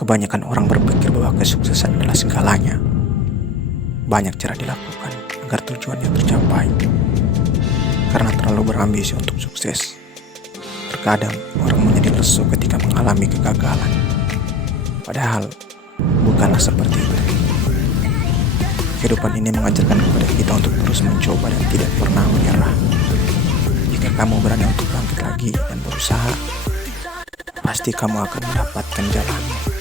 Kebanyakan orang berpikir bahwa kesuksesan adalah segalanya. Banyak cara dilakukan agar tujuannya tercapai. Karena terlalu berambisi untuk sukses, terkadang orang menjadi lesu ketika mengalami kegagalan. Padahal bukanlah seperti itu. Kehidupan ini mengajarkan kepada kita untuk terus mencoba dan tidak pernah menyerah. Jika kamu berani untuk bangkit lagi dan berusaha, pasti kamu akan mendapatkan jalannya.